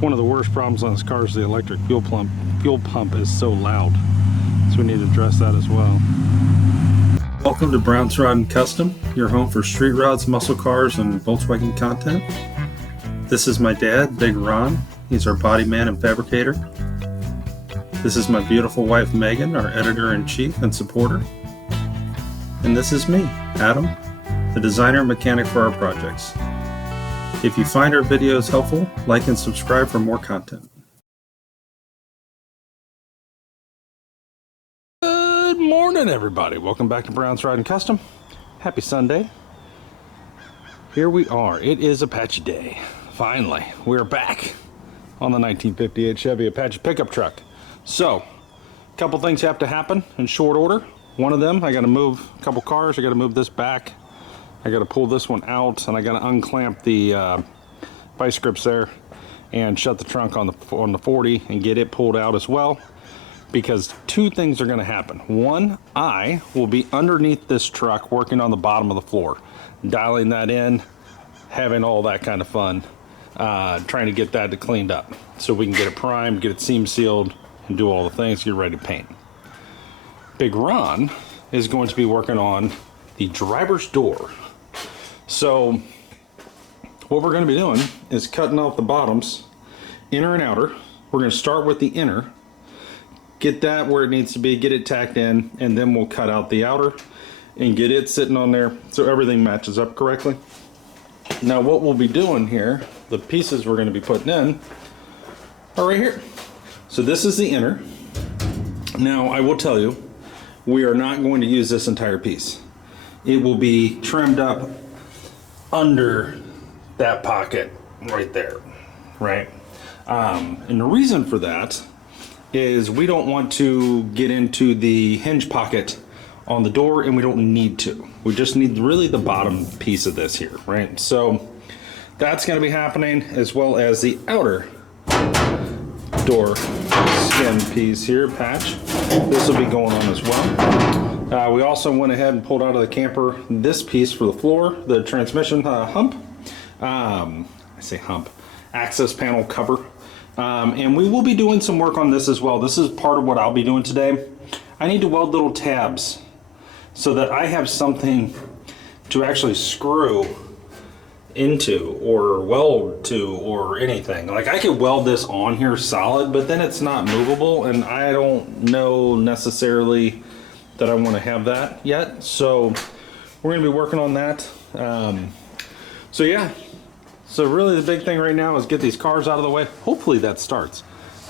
One of the worst problems on this car is the electric fuel pump. Fuel pump is so loud, so we need to address that as well. Welcome to Brown's Rod and Custom, your home for street rods, muscle cars, and Volkswagen content. This is my dad, Big Ron. He's our body man and fabricator. This is my beautiful wife, Megan, our editor-in-chief and supporter. And this is me, Adam, the designer and mechanic for our projects. If you find our videos helpful, like and subscribe for more content. Good morning, everybody. Welcome back to Brown's Rod and Custom. Happy Sunday. Here we are. It is Apache Day. Finally, we're back on the 1958 Chevy Apache pickup truck. So, a couple things have to happen in short order. One of them, I got to move a couple cars. I got to move this back. I got to pull this one out, and I got to unclamp the vice grips there and shut the trunk on the 40 and get it pulled out as well, because two things are going to happen. One, I will be underneath this truck working on the bottom of the floor, dialing that in, having all that kind of fun, trying to get that cleaned up so we can get it primed, get it seam sealed, and do all the things, get ready to paint. Big Ron is going to be working on the driver's door. So what we're going to be doing is cutting off the bottoms, inner and outer. We're going to start with the inner, get that where it needs to be, get it tacked in, and then we'll cut out the outer and get it sitting on there so everything matches up correctly. Now what we'll be doing here, the pieces we're going to be putting in are right here. So this is the inner. Now I will tell you, we are not going to use this entire piece. It will be trimmed up under that pocket right there, right? And the reason for that is we don't want to get into the hinge pocket on the door, and we don't need to. We just need really the bottom piece of this here, right? So that's going to be happening, as well as the outer door skin piece here, patch. This will be going on as well. We also went ahead and pulled out of the camper this piece for the floor, the transmission hump. I say hump, access panel cover. And we will be doing some work on this as well. This is part of what I'll be doing today. I need to weld little tabs so that I have something to actually screw into or weld to or anything. Like, I could weld this on here solid, but then it's not movable, and I don't know necessarily that I want to have that yet. So we're going to be working on that. So yeah, so really the big thing right now is get these cars out of the way. Hopefully that starts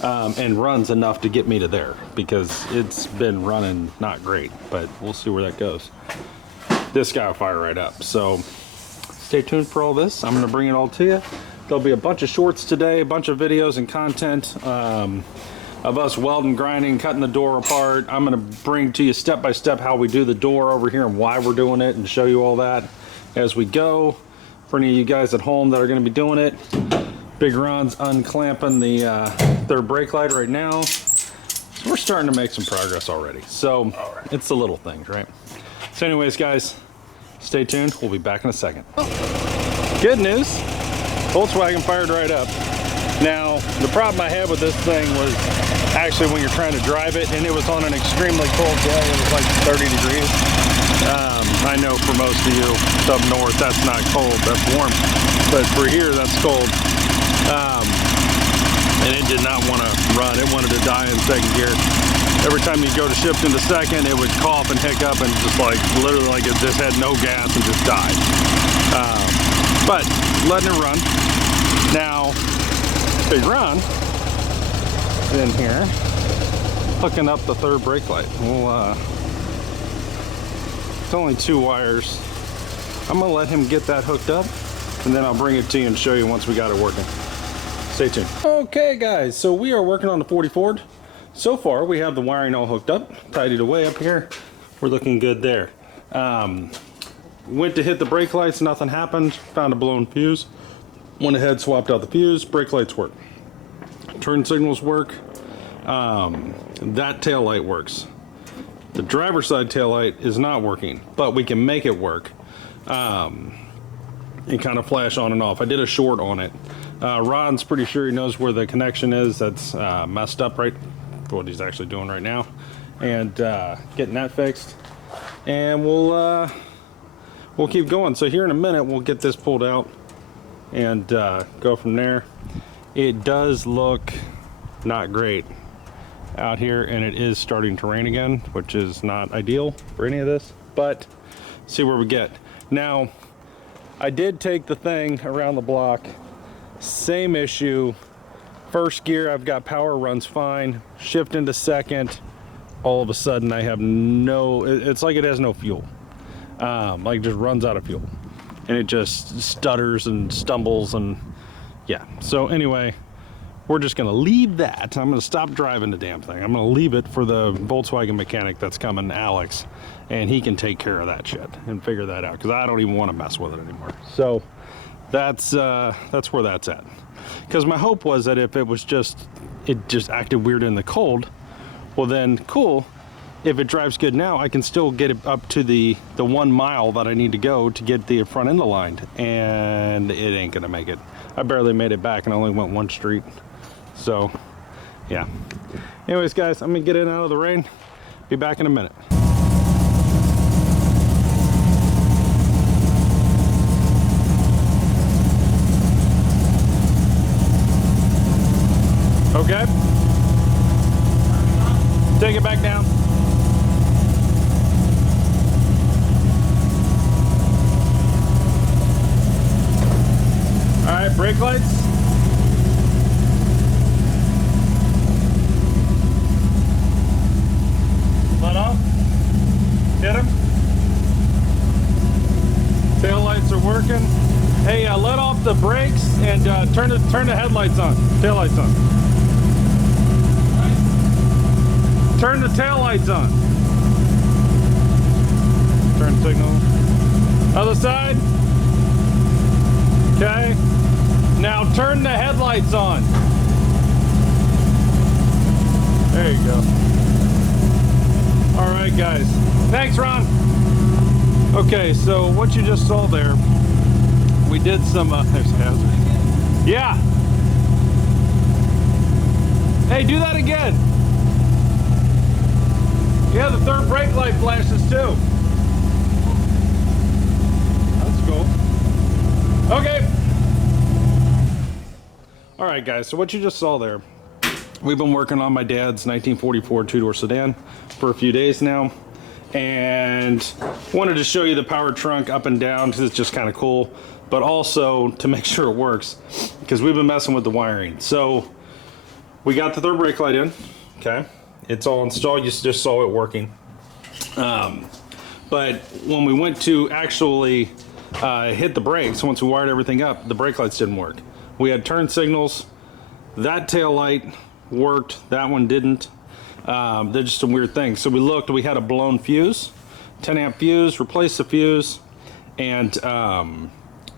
and runs enough to get me to there, because it's been running not great, but we'll see where that goes. This guy will fire right up. So stay tuned for all this. I'm going to bring it all to you. There'll be a bunch of shorts today, a bunch of videos and content of us welding, grinding, cutting the door apart. I'm going to bring to you step by step how we do the door over here and why we're doing it, and show you all that as we go. For any of you guys at home that are going to be doing it, Big Ron's unclamping the third brake light right now. We're starting to make some progress already. So it's the little things, right? So anyways, guys, stay tuned. We'll be back in a second. Good news, Volkswagen fired right up. Now, the problem I had with this thing was actually when you're trying to drive it, and it was on an extremely cold day. It was like 30 degrees. I know for most of you up north, that's not cold, that's warm. But for here, that's cold. And it did not want to run. It wanted to die in second gear. Every time you go to shift into second, it would cough and hiccup and just like, literally like it just had no gas and just died. But letting it run. Now, Big Ron is in here hooking up the third brake light. We'll, it's only 2 wires. I'm gonna let him get that hooked up, and then I'll bring it to you and show you once we got it working. Stay tuned. Okay guys, so we are working on the 40 Ford. So far we have the wiring all hooked up, tidied away up here. We're looking good there. Went to hit the brake lights, nothing happened. Found a blown fuse. Went ahead, swapped out the fuse. Brake lights work. Turn signals work. That tail light works. The driver's side tail light is not working, but we can make it work. and kind of flash on and off. I did a short on it. Ron's pretty sure he knows where the connection is. That's messed up, right? What he's actually doing right now, and getting that fixed. And we'll keep going. So here in a minute, we'll get this pulled out and go from there. It does look not great out here, and it is starting to rain again, which is not ideal for any of this, but see where we get. Now, I did take the thing around the block, same issue. First gear, I've got power, runs fine. Shift into second, all of a sudden I have no, it's like it has no fuel. Like it just runs out of fuel, and it just stutters and stumbles, and yeah. So anyway, we're just gonna leave that. I'm gonna stop driving the damn thing. I'm gonna leave it for the Volkswagen mechanic that's coming, Alex, and he can take care of that shit and figure that out, because I don't even want to mess with it anymore. So that's where that's at. Because my hope was that if it was just, it just acted weird in the cold, well then cool. If it drives good now, I can still get it up to the 1 mile that I need to go to get the front end aligned, and it ain't gonna make it. I barely made it back and only went 1 street. So yeah. Anyways guys, I'm gonna get in out of the rain. Be back in a minute. Okay. Take it back down. All right, brake lights. Let off. Hit them. Tail lights are working. Hey, let off the brakes and turn the headlights on. Tail lights on. Turn the tail lights on. Turn signal. Other side. Okay. Now turn the headlights on. There you go. All right, guys. Thanks, Ron. Okay, so what you just saw there, we did some, there's a hazard. Yeah. Hey, do that again. Yeah, the third brake light flashes too. That's cool. Okay. All right, guys, so what you just saw there, we've been working on my dad's 1944 two-door sedan for a few days now, and wanted to show you the power trunk up and down because it's just kind of cool, but also to make sure it works because we've been messing with the wiring. So we got the third brake light in, okay? It's all installed, you just saw it working. But when we went to actually hit the brakes, once we wired everything up, the brake lights didn't work. We had turn signals, that tail light worked, that one didn't. They're just some weird things. So we looked, we had a blown fuse, 10 amp fuse, replaced the fuse, and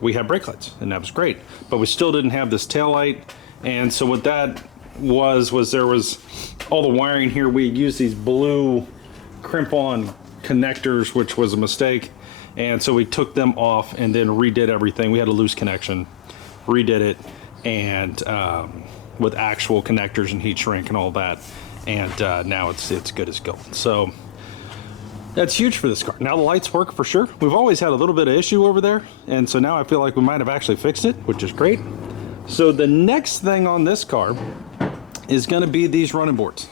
we had brake lights, and that was great. But we still didn't have this tail light, and so what that was there was all the wiring here. We had used these blue crimp-on connectors, which was a mistake, and so we took them off and then redid everything. We had a loose connection, redid it, and with actual connectors and heat shrink and all that, and now it's good as gold. So that's huge for this car. Now the lights work for sure. We've always had a little bit of issue over there, and so now I feel like we might have actually fixed it, which is great. So the next thing on this car is going to be these running boards.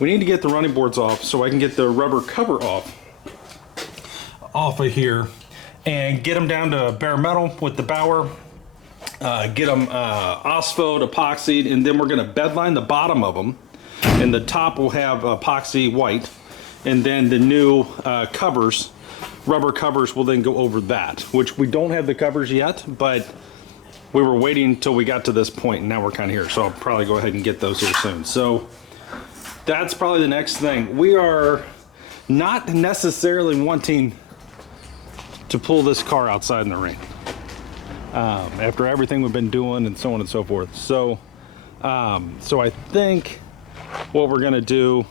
We need to get the running boards off so I can get the rubber cover off of here and get them down to bare metal with the Bauer, get them asphalt, epoxied, and then we're going to bedline the bottom of them, and the top will have epoxy white, and then the new covers, rubber covers, will then go over that, which we don't have the covers yet, but we were waiting until we got to this point, and now we're kind of here, so I'll probably go ahead and get those here soon. So that's probably the next thing. We are not necessarily wanting to pull this car outside in the rain after everything we've been doing and so on and so forth. So so I think what we're gonna do,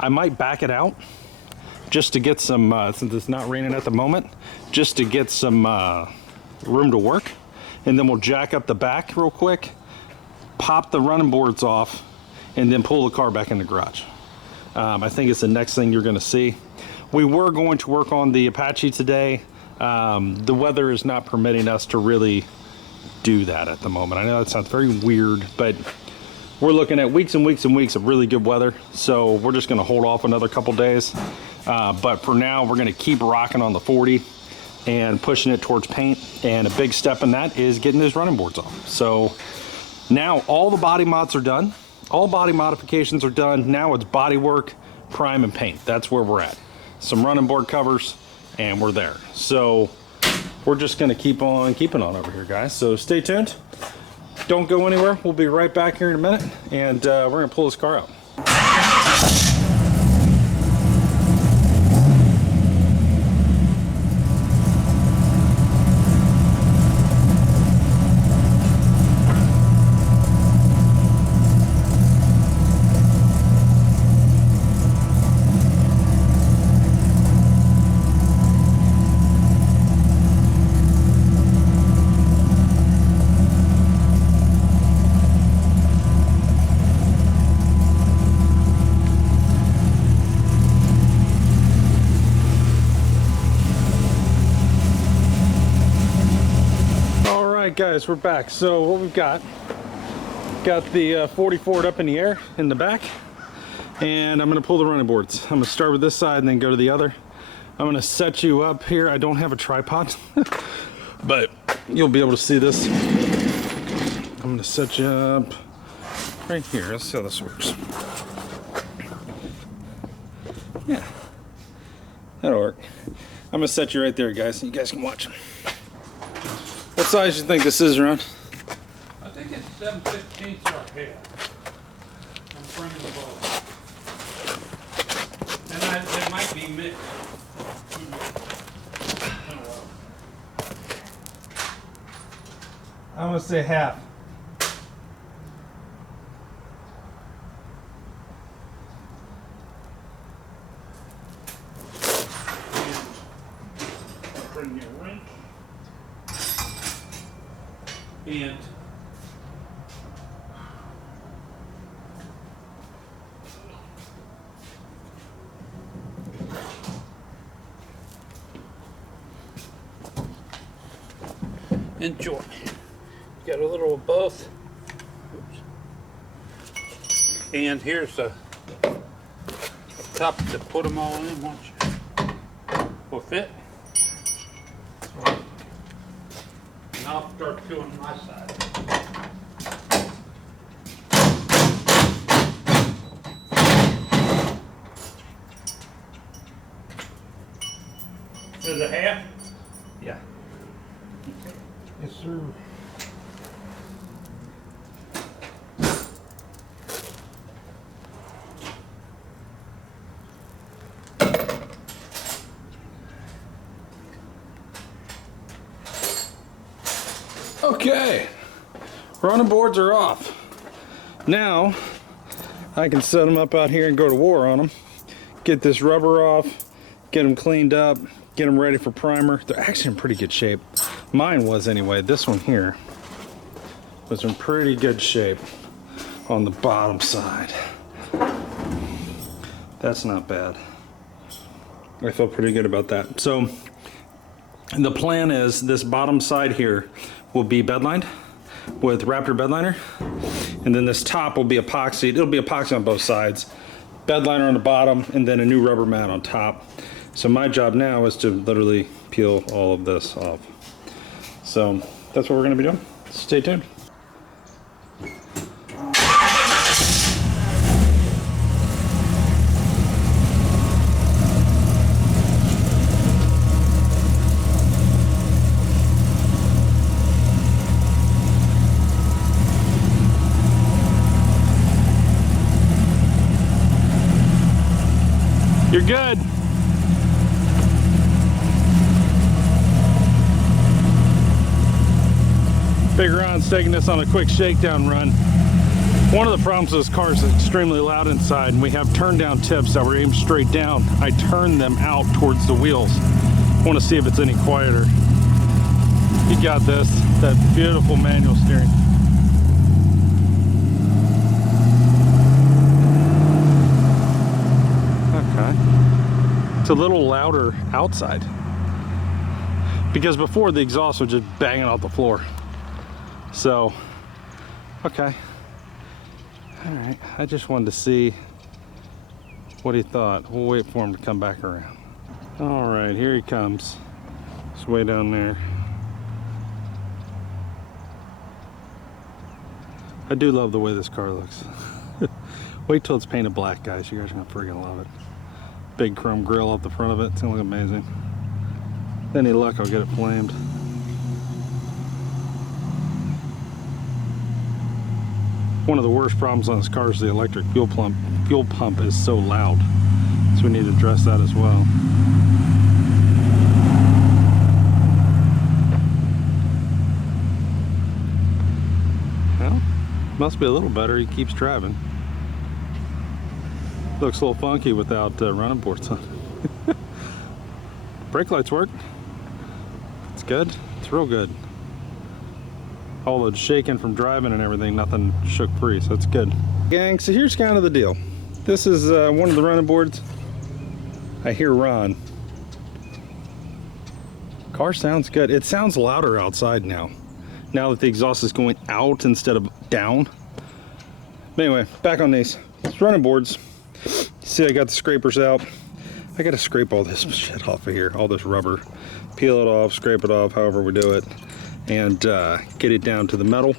I might back it out just to get some since it's not raining at the moment, just to get some room to work. And then we'll jack up the back real quick, pop the running boards off, and then pull the car back in the garage. I think it's the next thing you're gonna see. We were going to work on the Apache today. The weather is not permitting us to really do that at the moment. I know that sounds very weird, but we're looking at weeks and weeks and weeks of really good weather. So we're just gonna hold off another couple days. But for now, we're gonna keep rocking on the 40 and pushing it towards paint. And a big step in that is getting those running boards off. So now all the body mods are done. All body modifications are done. Now it's body work, prime, and paint. That's where we're at. Some running board covers, and we're there. So we're just gonna keep on keeping on over here, guys. So stay tuned. Don't go anywhere. We'll be right back here in a minute, and we're gonna pull this car out. Guys, we're back. So what we've got the 40 Ford up in the air in the back, and I'm going to pull the running boards. I'm going to start with this side and then go to the other. I'm going to set you up here. I don't have a tripod but you'll be able to see this. I'm going to set you up right here. Let's see how this works. Yeah, that'll work. I'm going to set you right there, guys, so you guys can watch. What size do you think this is, Ron? I think it's 7/15 our head. I'm bringing the boat. And they might be mixed. I'm gonna say half. Bring your wrench. And enjoy. Got a little of both. Oops. And here's the top to put them all in once you will fit. And I'll start doing my side. Is it half? Yeah. Yes, sir. Okay, running boards are off. Now I can set them up out here and go to war on them. Get this rubber off, get them cleaned up, get them ready for primer. They're actually in pretty good shape. Mine was anyway. This one here was in pretty good shape on the bottom side. That's not bad. I feel pretty good about that. So the plan is this bottom side here will be bedlined with Raptor bedliner, and then this top will be epoxy. It'll be epoxy on both sides, bedliner on the bottom, and then a new rubber mat on top. So my job now is to literally peel all of this off. So that's what we're going to be doing. Stay tuned. You're good. Big Ron's taking this on a quick shakedown run. One of the problems with this car is it's extremely loud inside, and we have turn down tips that were aimed straight down. I turn them out towards the wheels. I want to see if it's any quieter. You got this. That beautiful manual steering. Okay. It's a little louder outside. Because before the exhaust was just banging off the floor. So, okay. Alright, I just wanted to see what he thought. We'll wait for him to come back around. Alright, here he comes. He's way down there. I do love the way this car looks. Wait till it's painted black, guys. You guys are gonna freaking love it. Big chrome grille up the front of it. It's gonna look amazing. Any luck, I'll get it flamed. One of the worst problems on this car is the electric fuel pump. Fuel pump is so loud, so we need to address that as well. Well, must be a little better. He keeps driving. Looks a little funky without running boards on. Brake lights work. It's good. It's real good. All the shaking from driving and everything, nothing shook free, so it's good. Gang, so here's kind of the deal. This is one of the running boards. I hear Ron. Car sounds good. It sounds louder outside now. Now that the exhaust is going out instead of down. But anyway, back on these. It's running boards. See, I got the scrapers out. I gotta scrape all this shit off of here, all this rubber. Peel it off, scrape it off, however we do it, and get it down to the metal.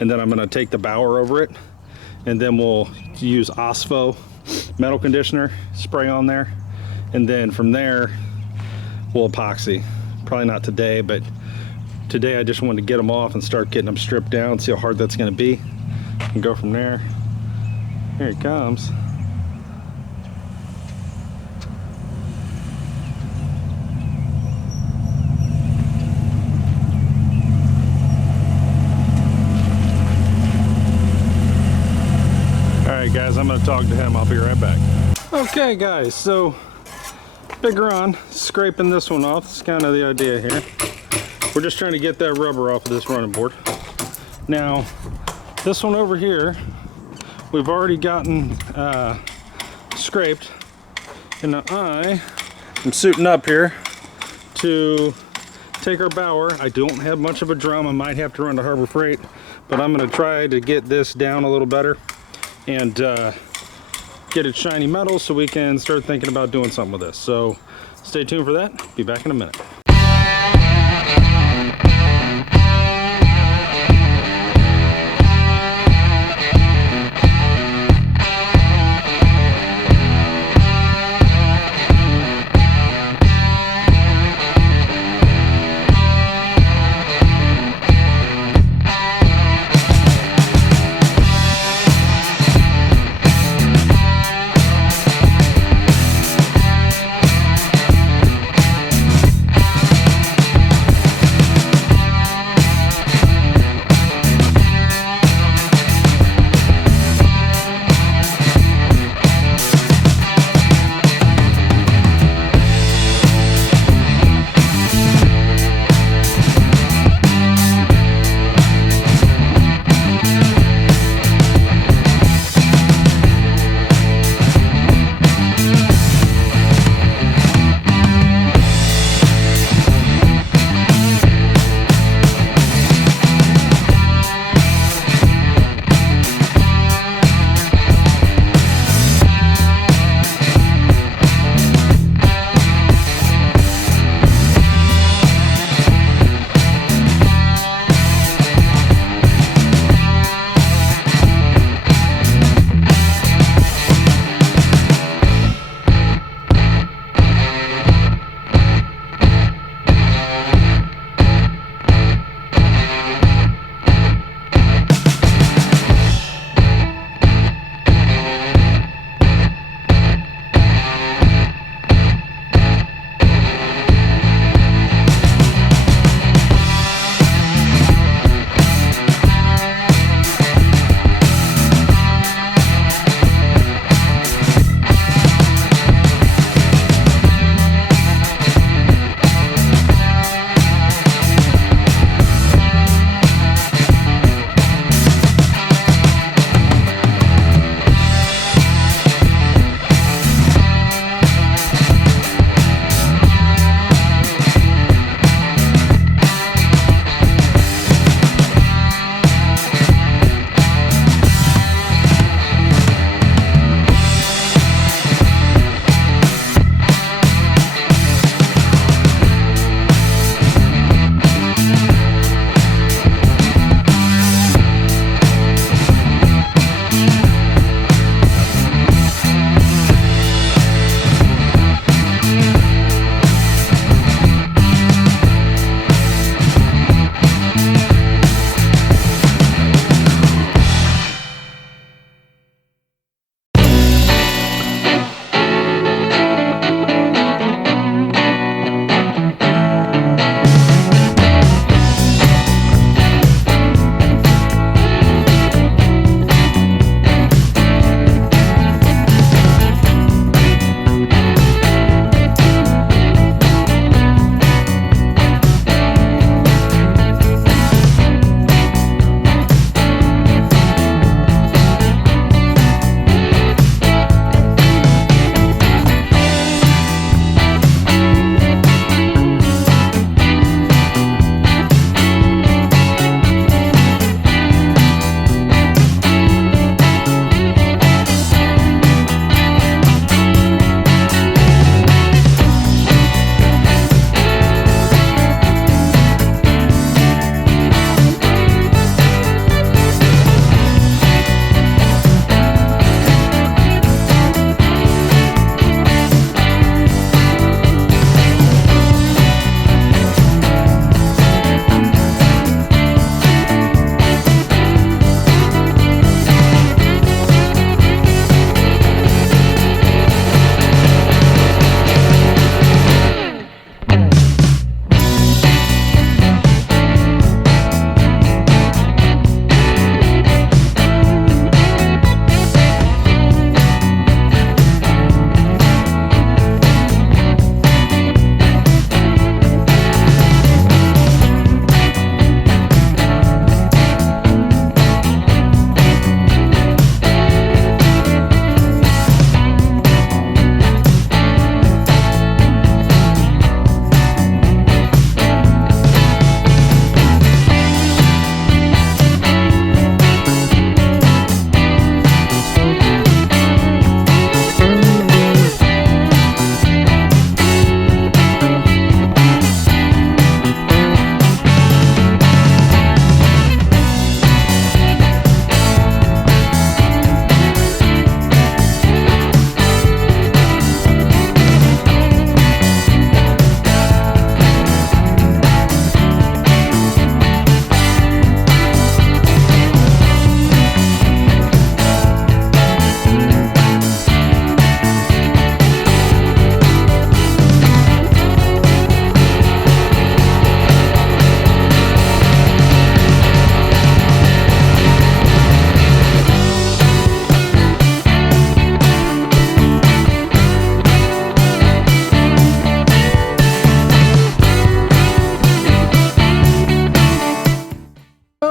And then I'm gonna take the Bauer over it, and then we'll use Osfo metal conditioner, spray on there, and then from there, we'll epoxy. Probably not today, but today I just wanted to get them off and start getting them stripped down, see how hard that's gonna be, and go from there. Here it comes. Alright guys, I'm going to talk to him. I'll be right back. Okay guys, so Big Ron scraping this one off. That's kind of the idea here. We're just trying to get that rubber off of this running board. Now, this one over here, we've already gotten scraped. And now I am suiting up here to take our Bauer. I don't have much of a drum. I might have to run to Harbor Freight, but I'm going to try to get this down a little better and get it shiny metal so we can start thinking about doing something with this. So stay tuned for that. Be back in a minute.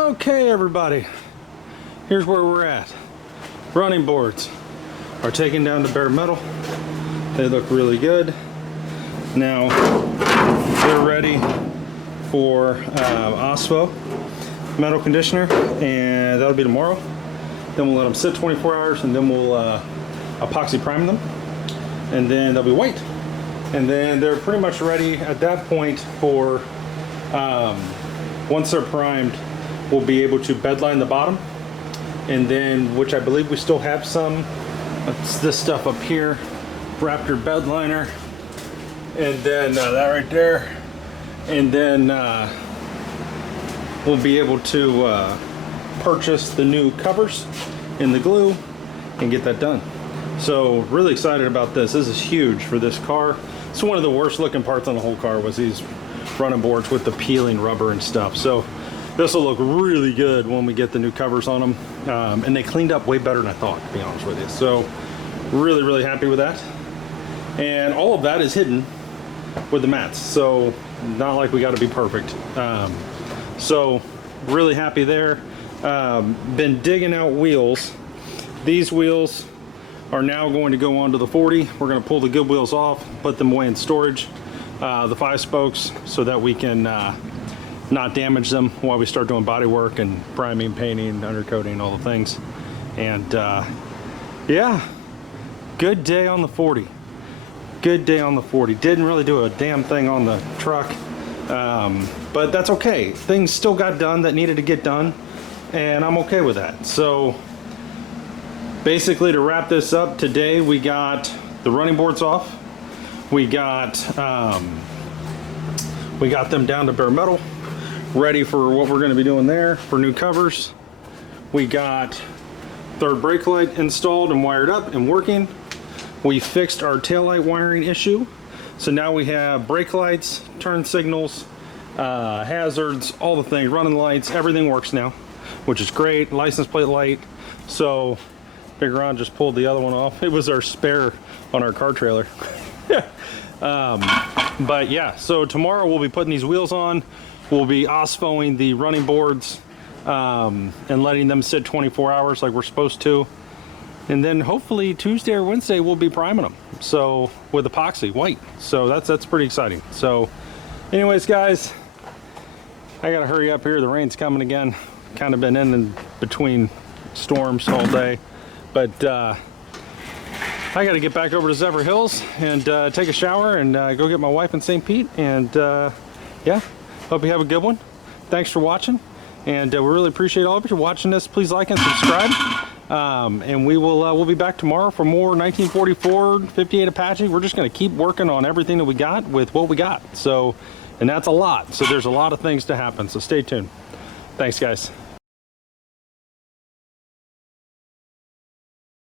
Okay, everybody, here's where we're at. Running boards are taken down to bare metal. They look really good. Now they're ready for OSPO metal conditioner, and that'll be tomorrow. Then we'll let them sit 24 hours, and then we'll epoxy prime them, and then they'll be white. And then they're pretty much ready at that point for, once they're primed, we'll be able to bedline the bottom. And then, which I believe we still have some, it's this stuff up here, Raptor bed liner, and then that right there. And then we'll be able to purchase the new covers and the glue and get that done. So really excited about this. This is huge for this car. It's one of the worst looking parts on the whole car was these running boards with the peeling rubber and stuff. So this will look really good when we get the new covers on them. And they cleaned up way better than I thought, to be honest with you. So really, really happy with that. And all of that is hidden with the mats. So not like we got to be perfect. So really happy there. Been digging out wheels. These wheels are now going to go onto the 40. We're going to pull the good wheels off, put them away in storage, the 5 spokes, so that we can not damage them while we start doing body work and priming, painting, undercoating, all the things. And yeah, good day on the 40. Good day on the 40. Didn't really do a damn thing on the truck, but that's okay. Things still got done that needed to get done, and I'm okay with that. So basically, to wrap this up, today we got the running boards off. We got them down to bare metal, ready for what we're going to be doing there for new covers. We got third brake light installed and wired up and working. We fixed our taillight wiring issue, so now we have brake lights, turn signals, hazards, all the things, running lights, everything works now, which is great. License plate light. So Big Ron just pulled the other one off. It was our spare on our car trailer. But yeah, so tomorrow we'll be putting these wheels on. We'll be OSPOing the running boards and letting them sit 24 hours like we're supposed to. And then hopefully Tuesday or Wednesday we'll be priming them. So with epoxy white. So that's pretty exciting. So anyways, guys, I gotta hurry up here. The rain's coming again. Kind of been in and between storms all day. But I got to get back over to Zephyr Hills and take a shower and go get my wife in St. Pete. And yeah, hope you have a good one. Thanks for watching. And we really appreciate all of you watching this. Please like and subscribe. And we'll be back tomorrow for more 1944 58 Apache. We're just going to keep working on everything that we got with what we got. So, and that's a lot. So there's a lot of things to happen. So stay tuned. Thanks, guys.